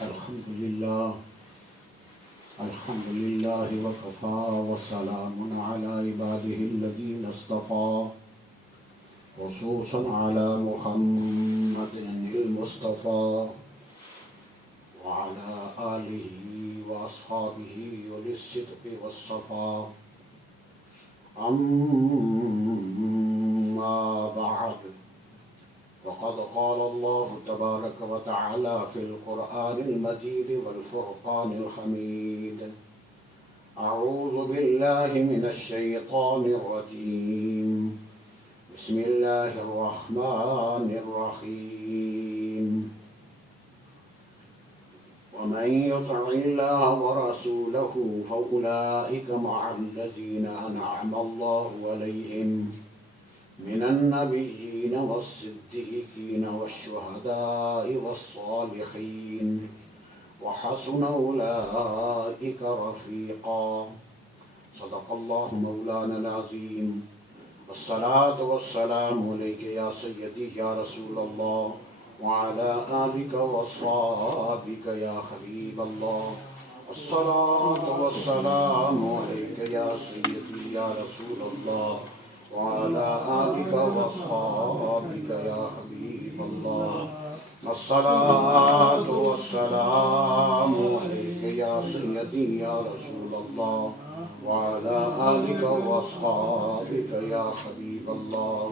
الحمد لله وكفى وسلام على عباده الذين اصطفى خصوصا على محمد المصطفى وعلى آله وأصحابه أولي الصدق والصفا أما بعد وقد قال الله تبارك وتعالى في القرآن المجيد والفرقان الحميد أعوذ بالله من الشيطان الرجيم بسم الله الرحمن الرحيم ومن يطع الله ورسوله فأولئك مع الذين أنعم الله عليهم من النبيين والصديقين والشهداء والصالحين وحسن أولئك رفيقا صدق الله مولانا العظيم والصلاة والسلام عليك يا سيدي يا رسول الله وعلى آلك وأصحابك يا حبيب الله الصلاة والسلام عليك يا سيدي يا رسول الله وعلى آلك وأصحابك يا حبيب الله الصلاة والسلام عليك يا سيدي يا رسول الله وعلى آلك وأصحابك يا حبيب الله.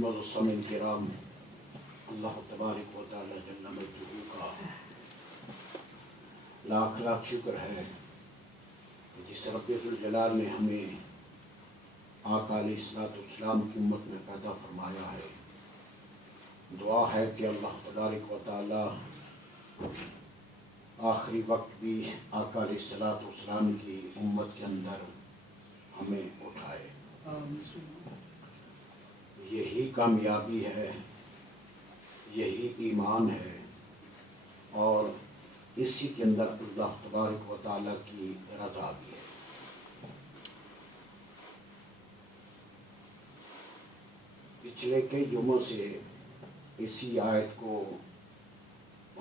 معزز سامعین کرام، اللہ تبارک و تعالی جل مجدہ کا لاکھ لاکھ شکر ہے جس رب ذوالجلال نے ہمیں آقا علیہ السلام کی امت میں پیدا فرمایا ہے. دعا ہے کہ اللہ تبارک و تعالی آخری وقت بھی آقا علیہ السلام کی امت کے اندر ہمیں اٹھائے. یہی کامیابی ہے، یہی ایمان ہے، اور اسی کے اندر اللہ تبارک و تعالیٰ کی رضا بھی ہے. پچھلے کئی جمعوں سے اسی آیت کو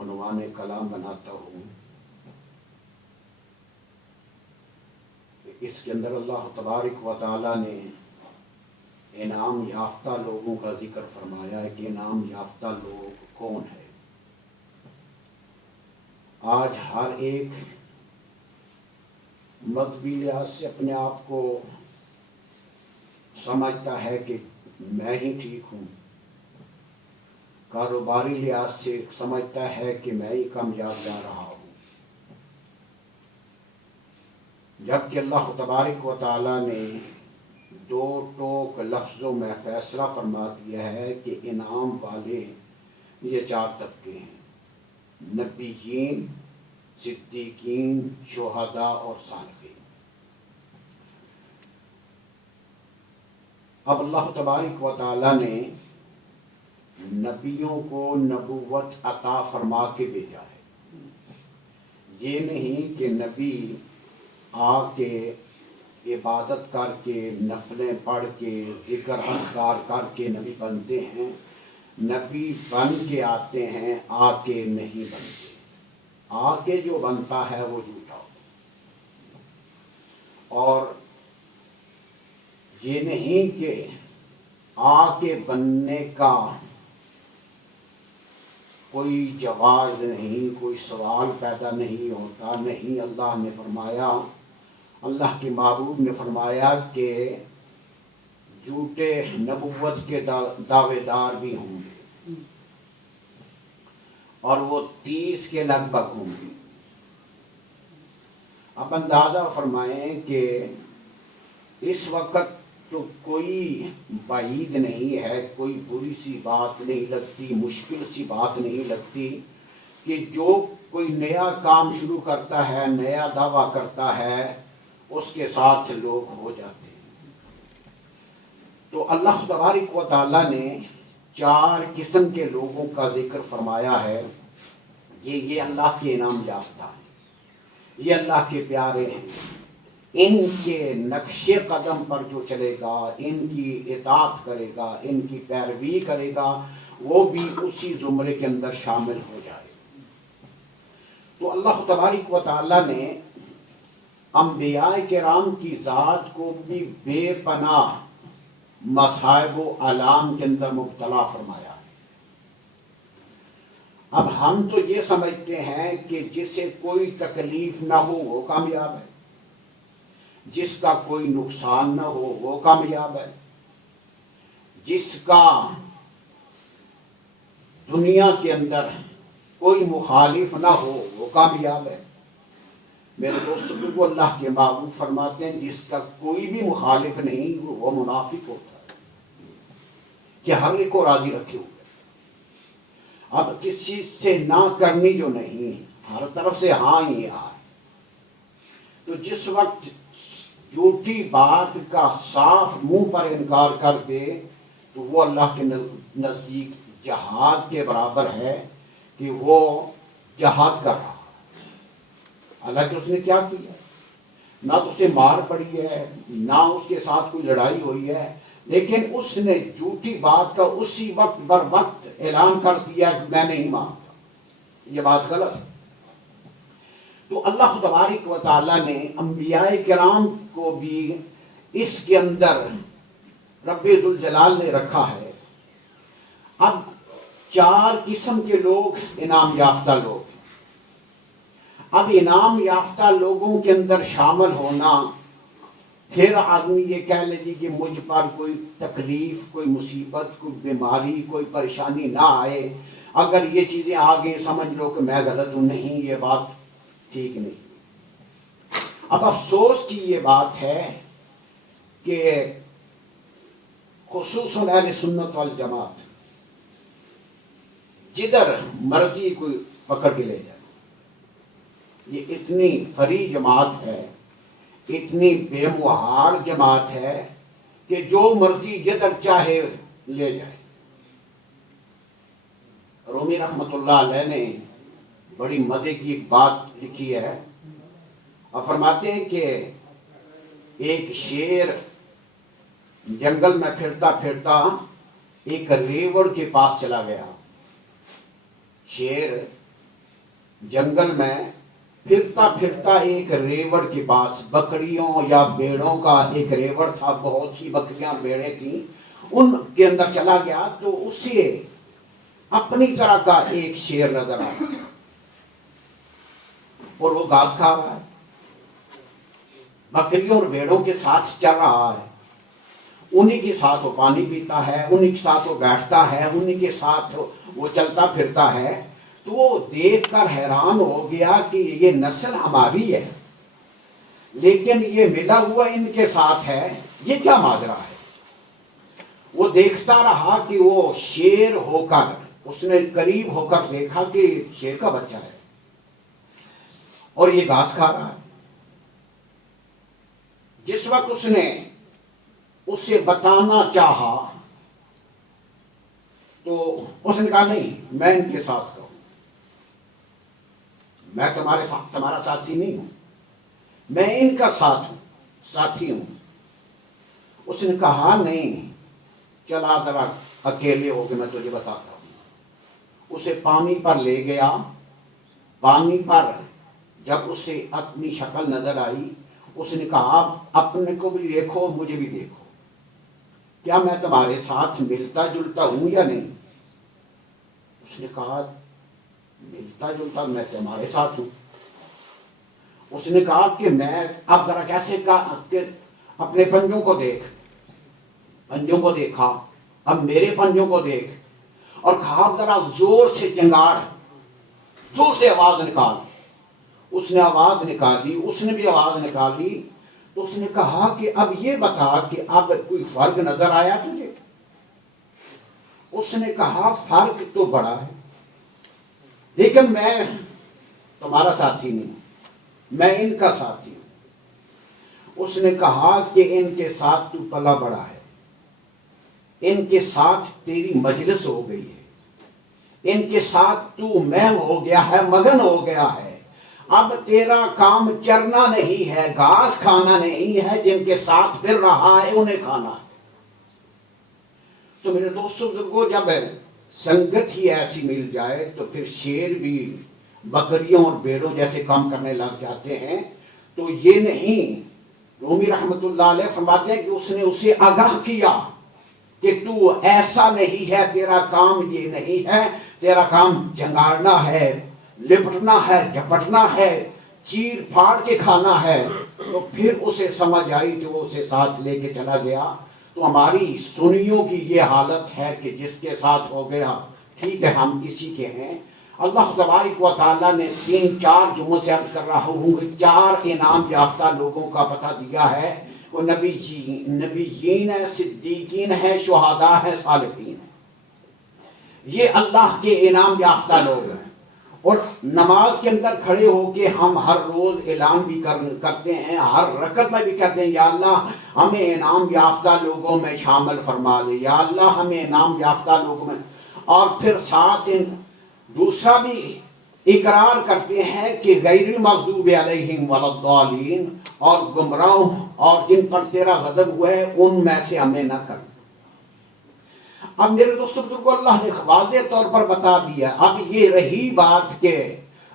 عنوان کلام بناتا ہوں. اس کے اندر اللہ تبارک و تعالیٰ نے انعام یافتہ لوگوں کا ذکر فرمایا ہے کہ انعام یافتہ لوگ کون ہے. آج ہر ایک مذہبی لحاظ سے اپنے آپ کو سمجھتا ہے کہ میں ہی ٹھیک ہوں، کاروباری لحاظ سے سمجھتا ہے کہ میں ہی کامیاب جا رہا ہوں، جبکہ اللہ تبارک و تعالیٰ نے دو ٹوک لفظوں میں فیصلہ فرما دیا ہے کہ انعام والے یہ چار طبقے ہیں: نبیین، صدیقین، شہداء اور صالحین. اب اللہ تبارک و تعالیٰ نے نبیوں کو نبوت عطا فرما کے بھیجا ہے. یہ نہیں کہ نبی آ کے عبادت کر کے، نفلیں پڑھ کے، ذکر اذکار کر کے نبی بنتے ہیں. نبی بن کے آتے ہیں، آ کے نہیں بنتے. آ کے جو بنتا ہے وہ جھوٹا ہوتا ہے. اور یہ نہیں کہ آ کے بننے کا کوئی جواز نہیں، کوئی سوال پیدا نہیں ہوتا. نہیں، اللہ نے فرمایا، اللہ کے محبوب نے فرمایا کہ جھوٹے نبوت کے دعوے دار بھی ہوں گے، اور وہ 30 کے لگ بھگ ہوں گے. اب اندازہ فرمائیں کہ اس وقت تو کوئی بعید نہیں ہے، کوئی بری سی بات نہیں لگتی، مشکل سی بات نہیں لگتی کہ جو کوئی نیا کام شروع کرتا ہے، نیا دعویٰ کرتا ہے، اس کے ساتھ لوگ ہو جاتے ہیں. تو اللہ تبارک و تعالیٰ نے 4 قسم کے لوگوں کا ذکر فرمایا ہے. یہ اللہ کے انعام یافتہ ہیں، یہ اللہ کے پیارے ہیں. ان کے نقش قدم پر جو چلے گا، ان کی اطاعت کرے گا، ان کی پیروی کرے گا، وہ بھی اسی زمرے کے اندر شامل ہو جائے۔ تو اللہ تبارک و تعالی نے انبیاء کرام کی ذات کو بھی بے پناہ مصائب و آلام کے اندر مبتلا فرمایا۔ اب ہم تو یہ سمجھتے ہیں کہ جسے کوئی تکلیف نہ ہو وہ کامیاب ہے، جس کا کوئی نقصان نہ ہو وہ کامیاب ہے، جس کا دنیا کے اندر کوئی مخالف نہ ہو وہ کامیاب ہے۔ میرے دوستوں کو اللہ کے محبوب فرماتے ہیں جس کا کوئی بھی مخالف نہیں وہ منافق ہوتا ہے، کہ ہر ایک کو راضی رکھے ہوئے۔ اب کسی سے نہ کرنی جو نہیں، ہر طرف سے ہاں ہی ہاں۔ تو جس وقت جھوٹی بات کا صاف منہ پر انکار کر دے تو وہ اللہ کے نزدیک جہاد کے برابر ہے کہ وہ جہاد کر رہا ہے۔ حالانکہ اس نے کیا کیا؟ نہ تو اسے مار پڑی ہے، نہ اس کے ساتھ کوئی لڑائی ہوئی ہے، لیکن اس نے جھوٹی بات کا اسی وقت بر وقت اعلان کر دیا کہ میں نہیں مانتا۔ یہ بات غلط ہے۔ تو اللہ تبارک و تعالی نے انبیاء کرام کو بھی اس کے اندر رب ذوالجلال نے رکھا ہے۔ اب 4 قسم کے لوگ انعام یافتہ لوگ ہیں۔ اب انعام یافتہ لوگوں کے اندر شامل ہونا، پھر آدمی یہ کہہ لے جی کہ مجھ پر کوئی تکلیف، کوئی مصیبت، کوئی بیماری، کوئی پریشانی نہ آئے، اگر یہ چیزیں آ گئیں سمجھ لو کہ میں غلط ہوں۔ نہیں، یہ بات ٹھیک نہیں۔ اب افسوس کی یہ بات ہے کہ خصوصاً اہل سنت والجماعت جدھر مرضی کوئی پکڑ کے لے جائے، یہ اتنی فری جماعت ہے، اتنی بے مہار جماعت ہے کہ جو مرضی جدھر چاہے لے جائے۔ رومی رحمت اللہ علیہ نے بڑی مزے کی ایک بات لکھی ہے، اور فرماتے ہیں کہ ایک شیر جنگل میں پھرتا پھرتا ایک ریوڑ کے پاس چلا گیا۔ شیر جنگل میں پھرتا پھرتا ایک ریوڑ کے پاس، بکریوں یا بیڑوں کا ایک ریوڑ تھا، بہت سی بکریاں بیڑیں تھیں، ان کے اندر چلا گیا تو اسے اپنی طرح کا ایک شیر نظر آیا اور وہ گھاس کھا رہا ہے، بکریوں اور بیڑوں کے ساتھ چل رہا ہے، انہی کے ساتھ وہ پانی پیتا ہے، انہی کے ساتھ وہ بیٹھتا ہے، انہی کے ساتھ وہ چلتا پھرتا ہے۔ تو وہ دیکھ کر حیران ہو گیا کہ یہ نسل ہماری ہے لیکن یہ ملا ہوا ان کے ساتھ ہے، یہ کیا ماجرا ہے؟ وہ دیکھتا رہا کہ وہ شیر ہو کر، اس نے قریب ہو کر دیکھا کہ شیر کا بچہ ہے اور یہ گھاس کھا رہا ہے۔ جس وقت اس نے اسے بتانا چاہا تو اس نے کہا نہیں، میں ان کے ساتھ کہوں، میں تمہارا ساتھی نہیں ہوں، میں ان کا ساتھی ہوں۔ اس نے کہا نہیں، چلا ذرا اکیلے ہو کے میں تجھے بتاتا ہوں۔ اسے پانی پر لے گیا، پانی پر جب اسے اپنی شکل نظر آئی، اس نے کہا آپ اپنے کو بھی دیکھو، مجھے بھی دیکھو، کیا میں تمہارے ساتھ ملتا جلتا ہوں یا نہیں؟ اس نے کہا ملتا جلتا میں تمہارے ساتھ ہوں۔ اس نے کہا کہ میں اب ذرا کیسے کہا کہ اپنے پنجوں کو دیکھ، پنجوں کو دیکھا، اب میرے پنجوں کو دیکھ، اور کہا ذرا زور سے چنگاڑ، زور سے آواز نکال۔ اس نے آواز نکالی، اس نے بھی آواز نکالی، تو اس نے کہا کہ اب یہ بتا کہ اب کوئی فرق نظر آیا تجھے؟ اس نے کہا فرق تو بڑا ہے لیکن میں تمہارا ساتھی نہیں، میں ان کا ساتھی ہوں۔ اس نے کہا کہ ان کے ساتھ تو پلا بڑا ہے، ان کے ساتھ تیری مجلس ہو گئی ہے، ان کے ساتھ تو محو ہو گیا ہے، مگن ہو گیا ہے، اب تیرا کام چرنا نہیں ہے، گھاس کھانا نہیں ہے، جن کے ساتھ پھر رہا ہے انہیں کھانا ہے۔ تو میرے دوستوں بزرگوں، جب سنگت ہی ایسی مل جائے تو پھر شیر بھی بکریوں اور بیڑوں جیسے کام کرنے لگ جاتے ہیں. تو یہ نہیں، رومی رحمت اللہ علیہ فرماتے ہیں کہ اس نے اسے آگاہ کیا کہ تو ایسا نہیں ہے، تیرا کام یہ نہیں ہے، تیرا کام جنگاڑنا ہے، لپٹنا ہے، جھپٹنا ہے، چیر پھاڑ کے کھانا ہے. تو پھر اسے سمجھ آئی تو وہ اسے ساتھ لے کے چلا گیا. تو ہماری سنیوں کی یہ حالت ہے کہ جس کے ساتھ ہو گیا ٹھیک ہے ہم اسی کے ہیں. اللہ تبارک و تعالیٰ نے 3-4 جمعوں سے عرض کر رہا ہوں 4 انعام یافتہ لوگوں کا پتہ دیا ہے. وہ نبیین ہے، صدیقین ہے، شہداء ہے، صالحین ہے. یہ اللہ کے انعام یافتہ لوگ ہیں. اور نماز کے اندر کھڑے ہو کے ہم ہر روز اعلان بھی کرتے ہیں، ہر رکعت میں بھی کہتے ہیں یا اللہ ہمیں انعام یافتہ لوگوں میں شامل فرما لے، یا اللہ ہمیں انعام یافتہ لوگوں میں. اور پھر ساتھ دوسرا بھی اقرار کرتے ہیں کہ غیر المغضوب علیہم ولا الضالین، اور گمراہوں اور جن پر تیرا غضب ہوا ہے ان میں سے ہمیں نہ کر. اب میرے دوستوں کو اللہ نے واضح طور پر بتا دیا. اب یہ رہی بات کہ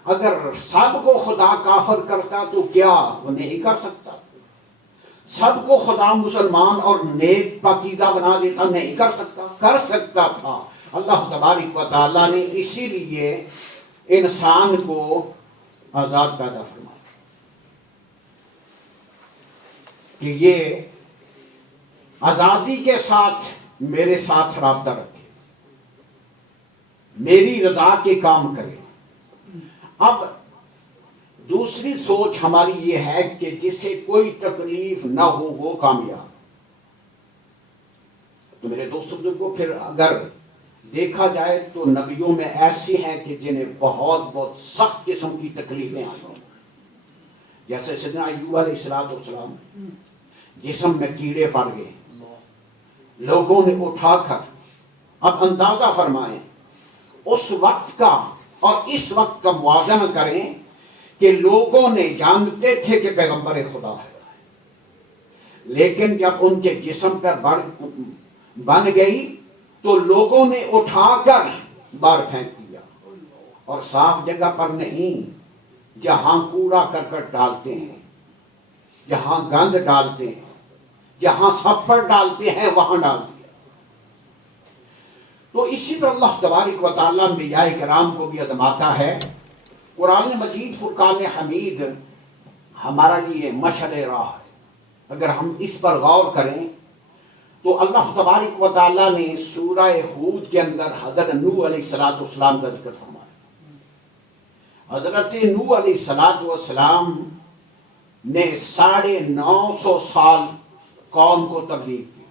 اگر سب کو خدا کافر کرتا تو کیا وہ نہیں کر سکتا؟ سب کو خدا مسلمان اور نیک پاکیزہ بنا دیتا نہیں کر سکتا؟ کر سکتا تھا. اللہ تبارک و تعالیٰ نے اسی لیے انسان کو آزاد پیدا فرمایا کہ یہ آزادی کے ساتھ میرے ساتھ رابطہ رکھے، میری رضا کے کام کرے. اب دوسری سوچ ہماری یہ ہے کہ جسے کوئی تکلیف نہ ہو وہ کامیاب. تو میرے دوستوں کو پھر اگر دیکھا جائے تو نبیوں میں ایسے ہیں کہ جنہیں بہت سخت قسم کی تکلیفیں آئی، جیسے سیدنا ایوب علیہ السلام جسم میں کیڑے پڑ گئے، لوگوں نے اٹھا کر. اب اندازہ فرمائیں اس وقت کا اور اس وقت کا موازنہ کریں کہ لوگوں نے جانتے تھے کہ پیغمبر خدا ہے، لیکن جب ان کے جسم پر بن گئی تو لوگوں نے اٹھا کر باہر پھینک دیا، اور صاف جگہ پر نہیں، جہاں کوڑا کرکٹ ڈالتے ہیں، جہاں گند ڈالتے ہیں، جہاں سفر ڈالتے ہیں وہاں ڈال دیا. تو اسی طرح اللہ تبارک و تعالیٰ انبیاء کرام کو بھی آزماتا ہے. قرآن مجید فرقان حمید ہمارا لیے مشعل راہ ہے. اگر ہم اس پر غور کریں تو اللہ تبارک و تعالیٰ نے سورہ ہود کے اندر حضرت نوح علیہ السلام کا ذکر فرمایا. حضرت نوح علیہ السلام نے 950 سال قوم کو تبلیغ کی.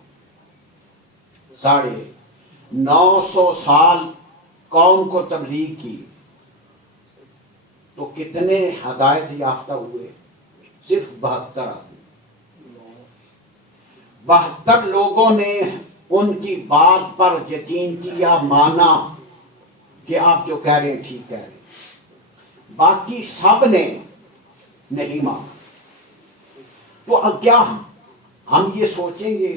950 سال قوم کو تبلیغ کی. تو کتنے ہدایت یافتہ ہوئے؟ صرف 72 آدمی. 72 لوگوں نے ان کی بات پر یقین کیا، مانا کہ آپ جو کہہ رہے ہیں ٹھیک کہہ رہے ہیں. باقی سب نے نہیں مانا. تو اب کیا ہم یہ سوچیں گے،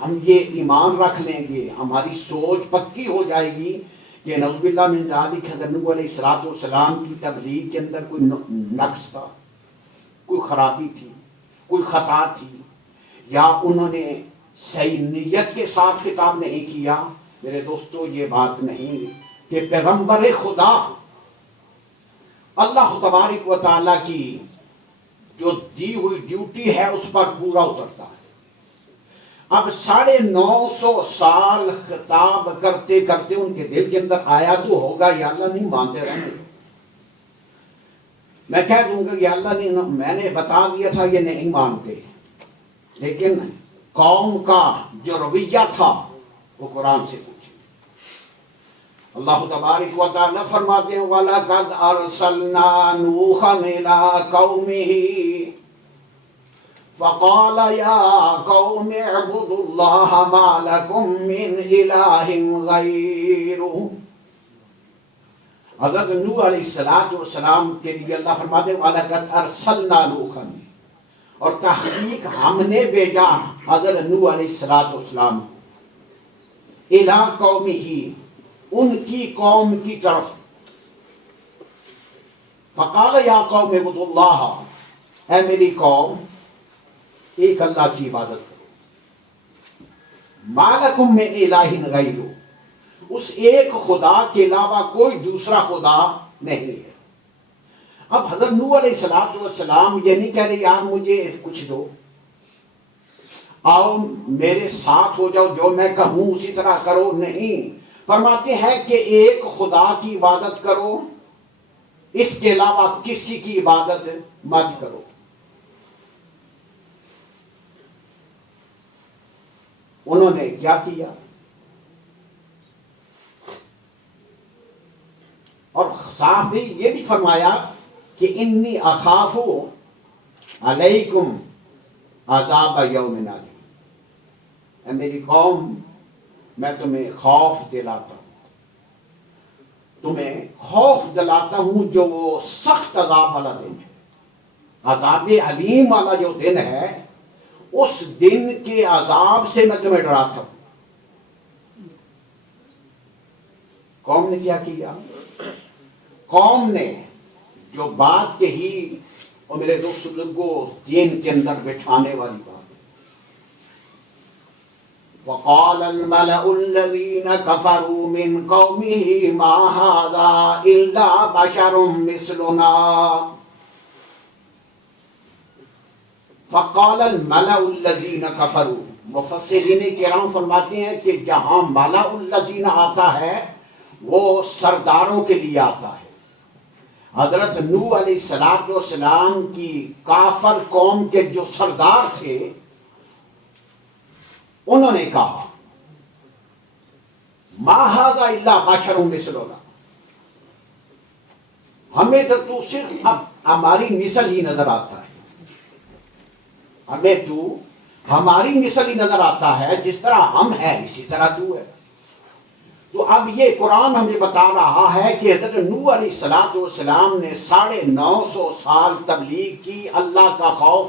ہم یہ ایمان رکھ لیں گے، ہماری سوچ پکی ہو جائے گی کہ نعوذ باللہ من ذالک حضرت نوح علیہ السلام کی تبلیغ کے اندر کوئی نقص تھا، کوئی خرابی تھی، کوئی خطا تھی، یا انہوں نے صحیح نیت کے ساتھ خطاب نہیں کیا؟ میرے دوستو یہ بات نہیں کہ پیغمبر خدا اللہ تبارک و تعالیٰ کی جو دی ہوئی ڈیوٹی ہے اس پر پورا اترتا ہے. اب 950 سال خطاب کرتے کرتے ان کے دل کے اندر آیا تو ہوگا یا اللہ نہیں مانتے رہنے. میں کہہ دوں گا یا اللہ نے، میں نے بتا دیا تھا یہ نہیں مانتے، لیکن قوم کا جو رویہ تھا وہ قرآن سے پوچھے. اللہ تبارک و تعالی فرماتے ہیں وَلَقَدْ أَرْسَلْنَا نُوحًا إِلَىٰ قَوْمِهِ فَقَالَ يَا قَوْمِ اعْبُدُوا اللَّهَ مَا لَكُم مِّنْ إِلَٰهٍ غَيْرُهُ. حضرت نوح علیہ السلام کے لیے اللہ فرماتے ہیں وَلَقَدْ أَرْسَلْنَا نُوحًا، اور تحقیق ہم نے بھیجا حضرت نوح علیہ السلام إِلَىٰ قَوْمِهِ، ان کی قوم کی طرف. فقال یا قوم اعبدوا اللہ، اے میری قوم ایک اللہ کی عبادت کرو. ما لکم من الہ غیرہ، اس ایک خدا کے علاوہ کوئی دوسرا خدا نہیں ہے. اب حضرت نوح علیہ السلام یہ نہیں کہہ رہے یار مجھے کچھ دو، آؤ میرے ساتھ ہو جاؤ، جو میں کہوں اسی طرح کرو. نہیں، فرماتے ہیں کہ ایک خدا کی عبادت کرو، اس کے علاوہ کسی کی عبادت مت کرو. انہوں نے کیا کیا؟ اور صاحب بھی یہ بھی فرمایا کہ انی اخاف علیکم عذاب یوم عظیم، اے میری قوم میں تمہیں خوف دلاتا ہوں، تمہیں خوف دلاتا ہوں جو وہ سخت عذاب والا دن ہے. عذاب علیم والا جو دن ہے، اس دن کے عذاب سے میں تمہیں ڈراتا ہوں. قوم نے کیا کیا؟ قوم نے جو بات کہی وہ میرے دوست بزرگوں دین کے اندر بٹھانے والی بات. وقال الملأ الذين كفروا من قومه ما هذا إلا بشر مثلنا. فقال الملأ الذين كفروا، مفسرین کرام فرماتے ہیں کہ جہاں ملأ الذین آتا ہے وہ سرداروں کے لیے آتا ہے. حضرت نوح علیہ السلام کی کافر قوم کے جو سردار تھے انہوں نے کہا ما ھذا الا بشر مثلنا، ہمیں تو صرف اب ہماری مثل ہی نظر آتا ہے، ہمیں تو ہماری مثل ہی نظر آتا ہے، جس طرح ہم ہیں اسی طرح تو ہے. تو اب یہ قرآن ہمیں بتا رہا ہے کہ حضرت نوح علیہ السلام نے 950 سال تبلیغ کی، اللہ کا خوف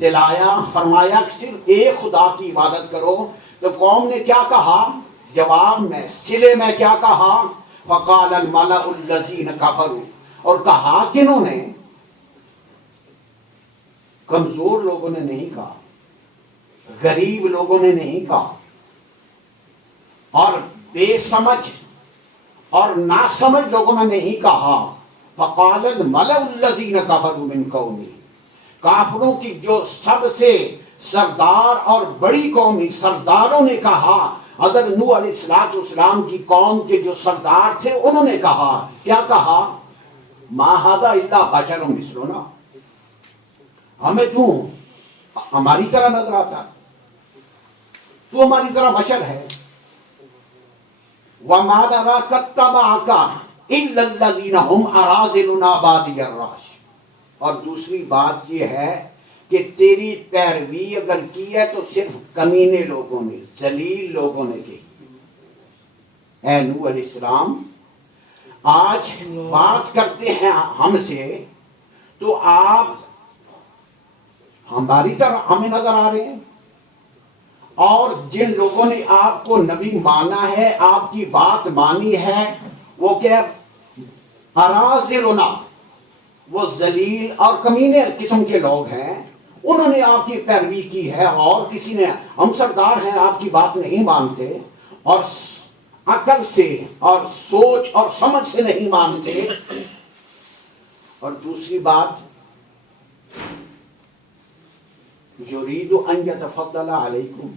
دلایا، فرمایا کہ صرف ایک خدا کی عبادت کرو. تو قوم نے کیا کہا؟ جواب میں صلے میں کیا کہا؟ فقال الملأ الذین کفروا، اور کہا کنہوں نے؟ کمزور لوگوں نے نہیں کہا، غریب لوگوں نے نہیں کہا، اور بے سمجھ اور ناسمجھ لوگوں نے نہیں کہا. فقال الملأ الذین کفروا من قومی، کافروں کی جو سب سے سردار اور بڑی قومی سرداروں نے کہا. حضرت نوح علیہ السلام کی قوم کے جو سردار تھے انہوں نے کہا، کیا کہا؟ ما ھذا الا بشر مثلنا، ہمیں تو ہماری طرح نظر آتا، تو ہماری طرح بشر ہے. وَمَا نَرَاكَ اتَّبَعَكَ إِلَّا الَّذِينَ هُمْ أَرَاذِلُنَا بَادِيَ الرَّأْيِ. اور دوسری بات یہ ہے کہ تیری پیروی اگر کی ہے تو صرف کمینے لوگوں نے، ذلیل لوگوں نے کی. اے نوح علیہ السلام، آج بات کرتے ہیں ہم سے تو آپ ہماری طرح ہمیں نظر آ رہے ہیں، اور جن لوگوں نے آپ کو نبی مانا ہے، آپ کی بات مانی ہے، وہ کیا اراذلنا، وہ ذلیل اور کمینے قسم کے لوگ ہیں. انہوں نے آپ کی پیروی کی ہے، اور کسی نے، ہم سردار ہیں آپ کی بات نہیں مانتے، اور عقل سے اور سوچ اور سمجھ سے نہیں مانتے. اور دوسری بات، یرید ان یتفضل علیکم،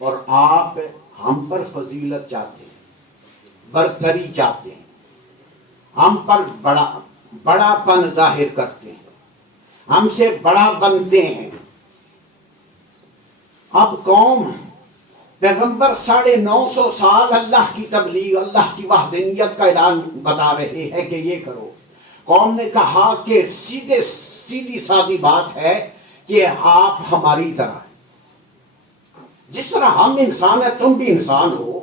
اور آپ ہم پر فضیلت چاہتے ہیں، برتری چاہتے ہیں، ہم پر بڑا پن ظاہر کرتے ہیں، ہم سے بڑا بنتے ہیں. اب قوم پیغمبر 950 سال اللہ کی تبلیغ، اللہ کی وحدانیت کا اعلان بتا رہے ہیں کہ یہ کرو. قوم نے کہا کہ سیدھی سادی بات ہے کہ آپ ہماری طرح ہیں، جس طرح ہم انسان ہیں تم بھی انسان ہو،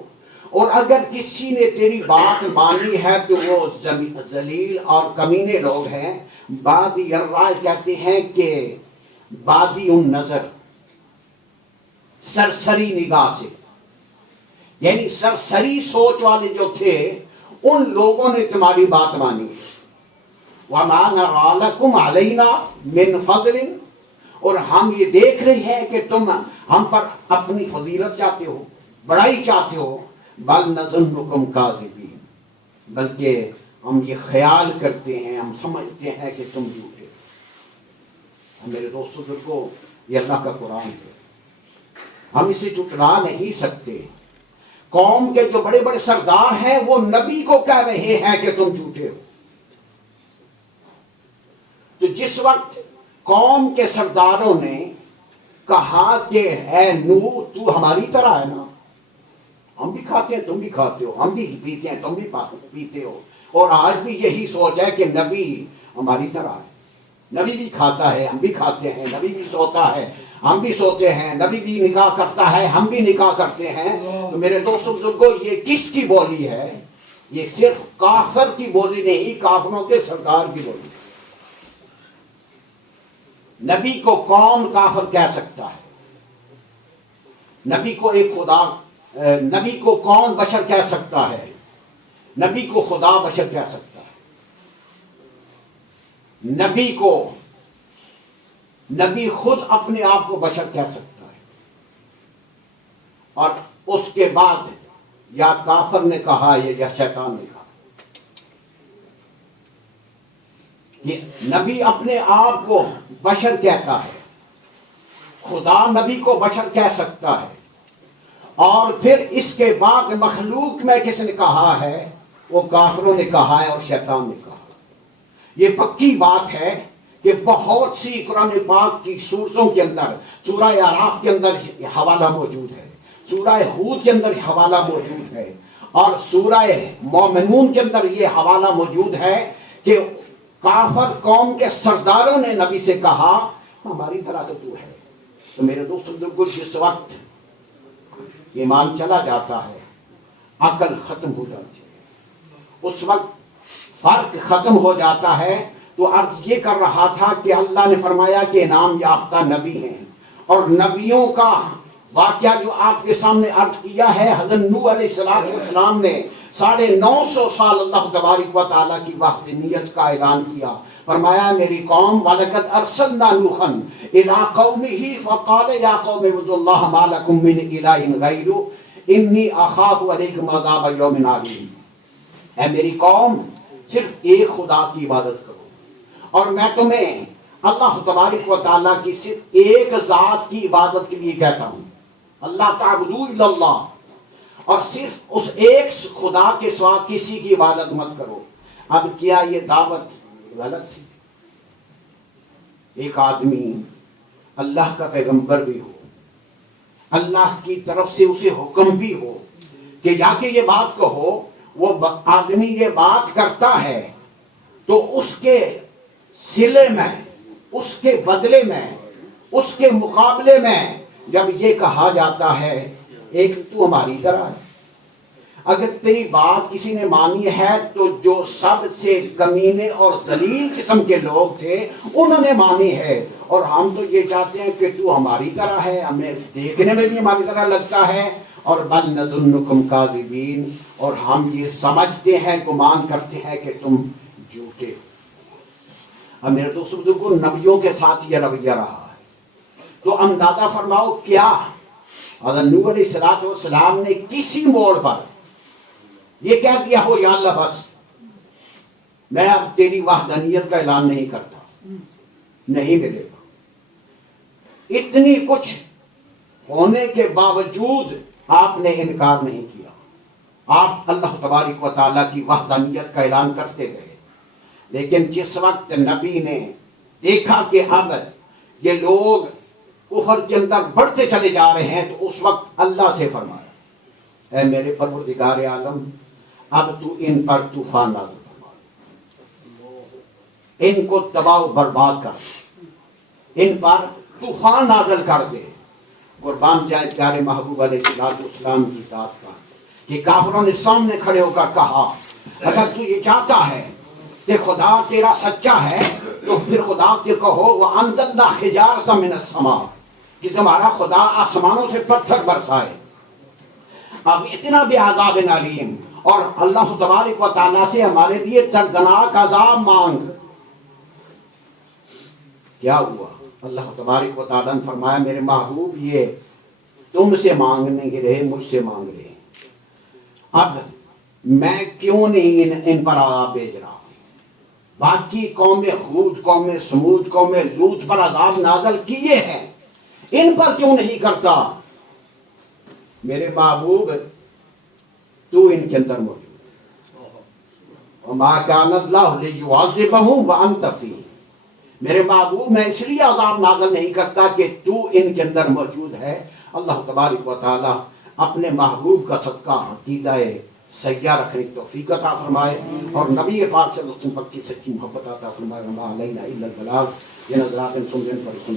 اور اگر کسی نے تیری بات مانی ہے تو وہ ذلیل اور کمینے لوگ ہیں. بادی الرائے کہتے ہیں کہ بادی النظر، سرسری نگاہ سے، یعنی سرسری سوچ والے جو تھے ان لوگوں نے تمہاری بات مانی. وَمَا نَرَىٰ لَكُمْ عَلَيْنَا مِنْ فَضْلٍ, اور ہم یہ دیکھ رہے ہیں کہ تم ہم پر اپنی فضیلت چاہتے ہو, بڑائی چاہتے ہو. بَلْ نَظُنُّكُمْ كَاذِبِينَ, بلکہ ہم یہ خیال کرتے ہیں, ہم سمجھتے ہیں کہ تم جھوٹے. میرے دوستوں بزرگوں, یہ اللہ کا قرآن ہے, ہم اسے جھٹلا نہیں سکتے. قوم کے جو بڑے بڑے سردار ہیں وہ نبی کو کہہ رہے ہیں کہ تم جھوٹے ہو. تو جس وقت قوم کے سرداروں نے کہا کہ اے نوح تو ہماری طرح ہے نا, ہم بھی کھاتے ہیں تم بھی کھاتے ہو, ہم بھی پیتے ہیں تم بھی پیتے ہو, اور آج بھی یہی سوچ ہے کہ نبی ہماری طرح ہے, نبی بھی کھاتا ہے ہم بھی کھاتے ہیں, نبی بھی سوتا ہے ہم بھی سوتے ہیں, نبی بھی نکاح کرتا ہے ہم بھی نکاح کرتے ہیں. تو میرے دوستوں بزرگوں, یہ کس کی بولی ہے؟ یہ صرف کافر کی بولی نہیں, کافروں کے سردار کی بولی. نبی کو کون کافر کہہ سکتا ہے؟ نبی کو ایک خدا, نبی کو کون بشر کہہ سکتا ہے؟ نبی کو خدا بشر کہہ سکتا ہے. نبی کو, نبی خود اپنے آپ کو بشر کہہ سکتا ہے. اور اس کے بعد یا کافر نے کہا یا شیطان نے کہا. یہ نبی اپنے آپ کو بشر کہتا ہے, خدا نبی کو بشر کہہ سکتا ہے. اور پھر اس کے بعد مخلوق میں کس نے کہا ہے؟ وہ کافروں نے کہا ہے اور شیطان نے کہا. یہ پکی بات ہے کہ بہت سی قرآن پاک کی صورتوں کے اندر, سورہ اعراف کے اندر حوالہ موجود ہے, سورہ ہود کے اندر حوالہ موجود ہے, اور سورہ مومنون کے اندر یہ حوالہ موجود ہے کہ کافر قوم کے سرداروں نے نبی سے کہا ہماری طرح تو ہے. تو میرے دوستوں کو جس وقت ایمان چلا جاتا ہے, عقل ختم ہو جاتی ہے, اس وقت فرق ختم ہو جاتا ہے. تو عرض یہ کر رہا تھا کہ اللہ نے فرمایا کہ انعام یافتہ نبی ہیں, اور نبیوں کا واقعہ جو آپ کے سامنے عرض کیا ہے, حضرت نوح علیہ السلام نے 950 سال اللہ تبارک و تعالیٰ کی وحدانیت کا اعلان کیا. فرمایا میری قوم وَلَقَدْ أَرْسَلْنَا نُوحًا إِلَىٰ قَوْمِهِ فَقَالَ يَا قَوْمِ اعْبُدُوا اللَّهَ مَا لَكُم مِّنْ إِلَٰهٍ غَيْرُهُ إِنِّي أَخَافُ عَلَيْكُمْ عَذَابَ يَوْمٍ عَظِيمٍ. اے میری قوم, صرف ایک خدا کی عبادت کرو, اور میں تمہیں اللہ تبارک و تعالیٰ کی صرف ایک ذات کی عبادت کے لیے کہتا ہوں. اللہ تعبدوا الا اللہ, اور صرف اس ایک خدا کے سوا کسی کی عبادت مت کرو. اب کیا یہ دعوت غلط تھی؟ ایک آدمی اللہ کا پیغمبر بھی ہو, اللہ کی طرف سے اسے حکم بھی ہو کہ جا کے یہ بات کہو, وہ آدمی یہ بات کرتا ہے تو اس کے صلے میں, اس کے بدلے میں, اس کے مقابلے میں جب یہ کہا جاتا ہے ایک تو ہماری طرح ہے, اگر تیری بات کسی نے مانی ہے تو جو سب سے کمینے اور ذلیل قسم کے لوگ تھے انہوں نے مانی ہے, اور ہم تو یہ چاہتے ہیں کہ تو ہماری طرح ہے, ہمیں دیکھنے میں بھی ہماری طرح لگتا ہے. اور بل نظنکم کاذبین, اور ہم یہ سمجھتے ہیں, گمان کرتے ہیں کہ تم جھوٹے ہو. اب میرے دوستوں بزرگوں, نبیوں کے ساتھ یہ رویہ رہا ہے. تو اندازہ فرماؤ کیا حضرت نوح علیہ السلام نے کسی موڑ پر یہ کہہ دیا ہو یا اللہ بس میں اب تیری وحدانیت کا اعلان نہیں کرتا؟ نہیں ملے گا. اتنی کچھ ہونے کے باوجود آپ نے انکار نہیں کیا, آپ اللہ تبارک و تعالیٰ کی وحدانیت کا اعلان کرتے گئے. لیکن جس وقت نبی نے دیکھا کہ اب یہ لوگ کفر کے اندر بڑھتے چلے جا رہے ہیں, تو اس وقت اللہ سے فرمایا اے میرے پروردگار عالم, اب تو ان پر طوفان نازل فرما, ان کو تباہ و برباد کر, ان پر طوفان نازل کر دے. قربان جائے پیارے محبوب علیہ السلام کی ذات کا کہ کافروں نے سامنے کھڑے ہو کر کہا اگر تو یہ چاہتا ہے کہ خدا تیرا سچا ہے تو پھر خدا کے کہو وَأَنزَلْنَا حِجَارَةً مِّنَ السَّمَاءِ, کہ تمہارا خدا آسمانوں سے پتھر برسائے. اب اتنا بھی عذاب علیم، اور اللہ تبارک و تعالیٰ سے ہمارے لیے دردناک عذاب مانگ. کیا ہوا؟ اللہ تبارک و تعالیٰ نے فرمایا میرے محبوب یہ تم سے مانگ نہیں رہے، مجھ سے مانگ رہے ہیں. اب میں کیوں نہیں ان پر عذاب بھیج رہا؟ باقی قوم ہود، قوم سمود، قوم لوط پر عذاب نازل کیے ہیں، ان پر کیوں نہیں کرتا؟ میرے محبوب تو ان کے اندر موجود ہے. وما كان الله ليعذبهم وانت فيهم. میرے محبوب میں اس لیے عذاب نازل نہیں کرتا کہ تو ان کے اندر موجود ہے. اللہ تبارک و تعالی اپنے محبوب کا صدقہ عقیدہ سیاح رکھنے کی توفیق عطا فرمائے، اور نبی پاک صلی اللہ علیہ وسلم کی سچی محبت عطا فرمائے. وما علینا الا البلاغ. یہ نظرات سن پر سن